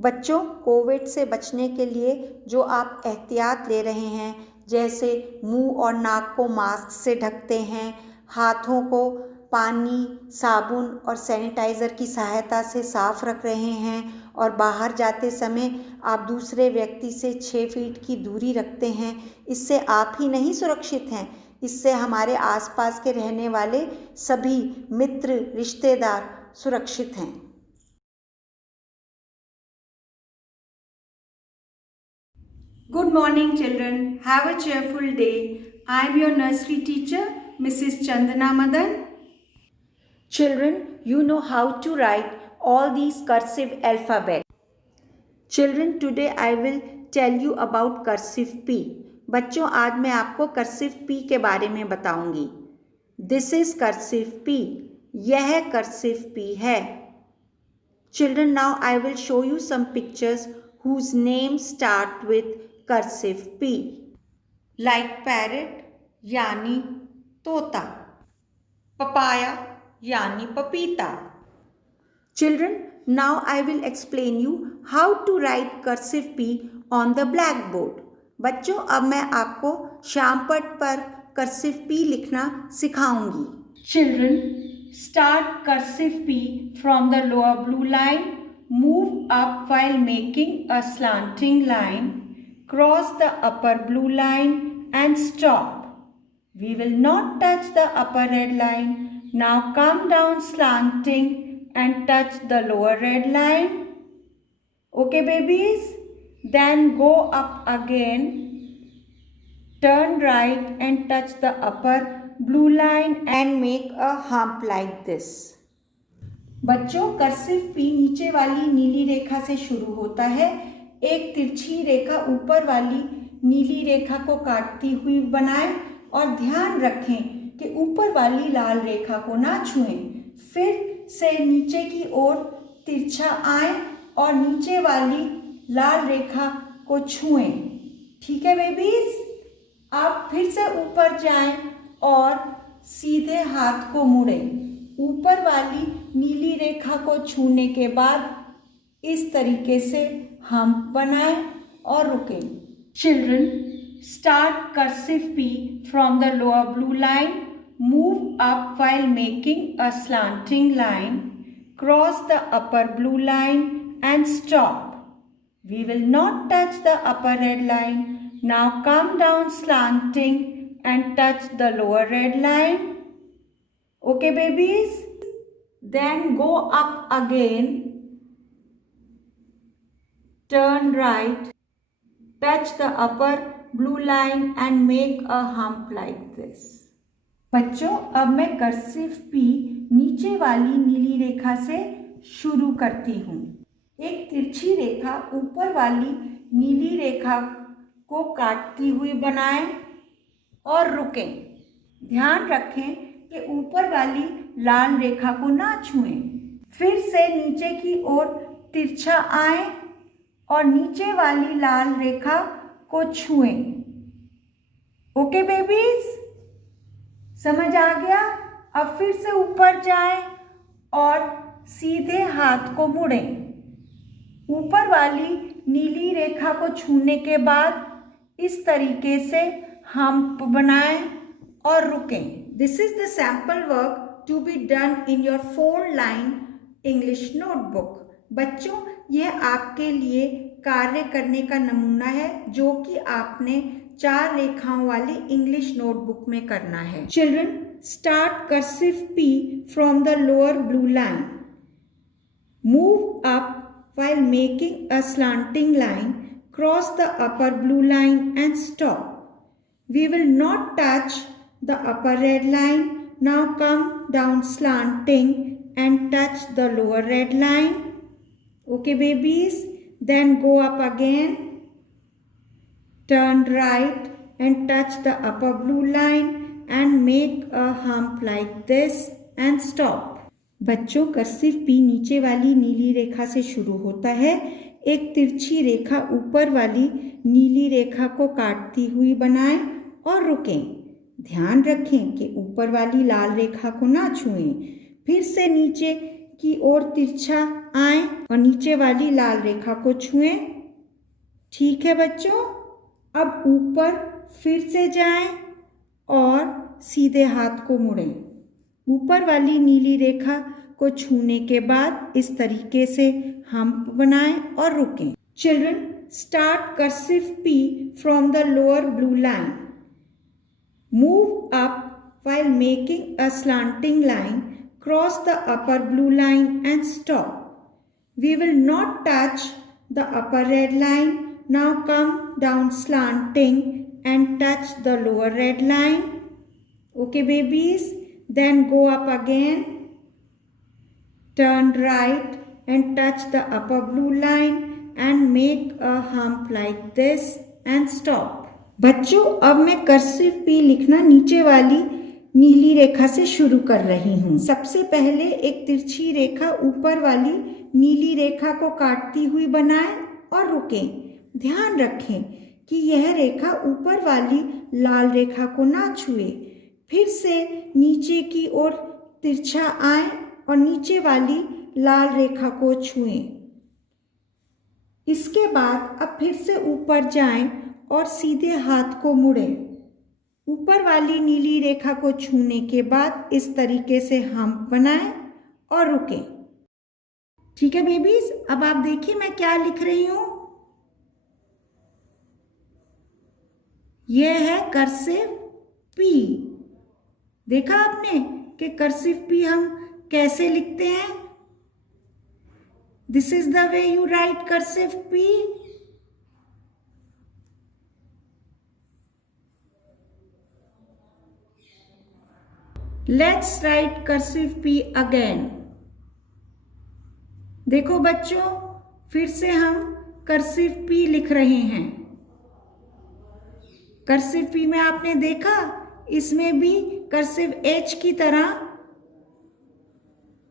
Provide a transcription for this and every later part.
बच्चों, कोविड से बचने के लिए जो आप एहतियात ले रहे हैं, जैसे मुंह और नाक को मास्क से ढकते हैं, हाथों को पानी, साबुन और सैनिटाइज़र की सहायता से साफ रख रहे हैं और बाहर जाते समय आप दूसरे व्यक्ति से 6 फीट की दूरी रखते हैं, इससे आप ही नहीं सुरक्षित हैं, इससे हमारे आसपास के रहने वाले सभी मित्र, रिश्तेदार सुरक्षित हैं। Good morning, children. Have a cheerful day. I am your nursery teacher, Mrs. Chandana Madan. Children, you know how to write all these cursive alphabet. Children, today I will tell you about cursive P. बच्चों, आज मैं आपको cursive P के बारे में बताऊंगी. This is cursive P. यह cursive P है. Children, now I will show you some pictures whose names start with cursive P. Like parrot, यानी तोता. Papaya, यानी पपीता. Children, now I will explain you how to write cursive P on the blackboard. बच्चों, अब मैं आपको श्यामपट्ट पर cursive P लिखना सिखाऊंगी. Children, start cursive P from the lower blue line. Move up while making a slanting line. Cross the upper blue line and stop. We will not touch the upper red line. Now come down slanting and touch the lower red line. Okay, babies? Then go up again. Turn right and touch the upper blue line and make a hump like this. बच्चों, cursive P नीचे वाली नीली रेखा से शुरू होता है. एक तिरछी रेखा ऊपर वाली नीली रेखा को काटती हुई बनाएं और ध्यान रखें कि ऊपर वाली लाल रेखा को ना छुएं. फिर से नीचे की ओर तिरछा आए और नीचे वाली लाल रेखा को छुएं. ठीक है बेबीज? आप फिर से ऊपर जाएं और सीधे हाथ को मुड़ें. ऊपर वाली नीली रेखा को छूने के बाद इस तरीके से हम बनाएं और रुकें. Children, start cursive P from the lower blue line. Move up while making a slanting line. Cross the upper blue line and stop. We will not touch the upper red line. Now come down slanting and touch the lower red line. Okay, babies? Then go up again. Turn right. Touch the upper blue line and make a hump like this. बच्चों, अब मैं cursive P नीचे वाली नीली रेखा से शुरू करती हूँ. एक तिरछी रेखा ऊपर वाली नीली रेखा को काटती हुई बनाएं और रुकें. ध्यान रखें कि ऊपर वाली लाल रेखा को ना छुएं. फिर से नीचे की ओर तिरछा आए और नीचे वाली लाल रेखा को छुएं. Okay babies? समझ आ गया? अब फिर से ऊपर जाएं और सीधे हाथ को मुड़ें. ऊपर वाली नीली रेखा को छूने के बाद इस तरीके से हम्प बनाएं और रुकें. This is the sample work to be done in your 4-line English notebook. बच्चों, यह आपके लिए कार्य करने का नमूना है जो कि आपने 4 रेखाओं वाली इंग्लिश नोटबुक में करना है. Children, start cursive P from the lower blue line. Move up while making a slanting line. Cross the upper blue line and stop. We will not touch the upper red line. Now come down slanting and touch the lower red line. Okay, babies? Then go up again. Turn right and touch the upper blue line and make a hump like this and stop. बच्चों, cursive P नीचे वाली नीली रेखा से शुरू होता है. एक तिरछी रेखा ऊपर वाली नीली रेखा को काटती हुई बनाएं और रुकें. ध्यान रखें कि ऊपर वाली लाल रेखा को ना छुएं. फिर से नीचे की ओर तिरछा आए और नीचे वाली लाल रेखा को छुएं। ठीक है बच्चों, अब ऊपर फिर से जाएं और सीधे हाथ को मुड़ें। ऊपर वाली नीली रेखा को छूने के बाद इस तरीके से हम्प बनाएं और रुकें। Children, start cursive P from the lower blue line. Move up while making a slanting line. Cross the upper blue line and stop. We will not touch the upper red line. Now come down slanting and touch the lower red line. Okay babies, then go up again. Turn right and touch the upper blue line and make a hump like this and stop. बच्चों, अब मैं cursive P लिखना नीचे वाली नीली रेखा से शुरू कर रही हूँ। सबसे पहले एक तिरछी रेखा ऊपर वाली नीली रेखा को काटती हुई बनाएं और रुकें। ध्यान रखें कि यह रेखा ऊपर वाली लाल रेखा को ना छुए। फिर से नीचे की ओर तिरछा आए और नीचे वाली लाल रेखा को छुएं। इसके बाद अब फिर से ऊपर जाएं और सीधे हाथ को मुड़ें। ऊपर वाली नीली रेखा को छूने के बाद इस तरीके से हम्प बनाएं और रुकें। ठीक है बेबीज, अब आप देखिए मैं क्या लिख रही हूं। यह है कर्सिव P। देखा आपने कि कर्सिव P हम कैसे लिखते हैं। This is the way you right cursive P। Let's write cursive P again. देखो बच्चों, फिर से हम कर्सिव P लिख रहे हैं। कर्सिव P में आपने देखा, इसमें भी कर्सिव H की तरह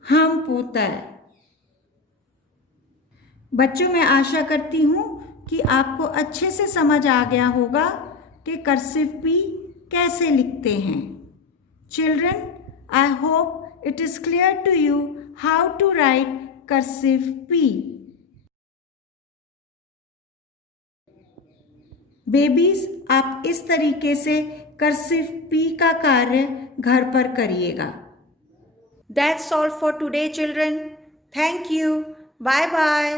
हम्प होता है। बच्चों, मैं आशा करती हूं कि आपको अच्छे से समझ आ गया होगा कि कर्सिव P कैसे लिखते हैं। Children, I hope it is clear to you how to write cursive P। Babies, आप इस तरीके से कर्सिव P का कार्य घर पर करिएगा। That's all for today, children. Thank you. Bye bye.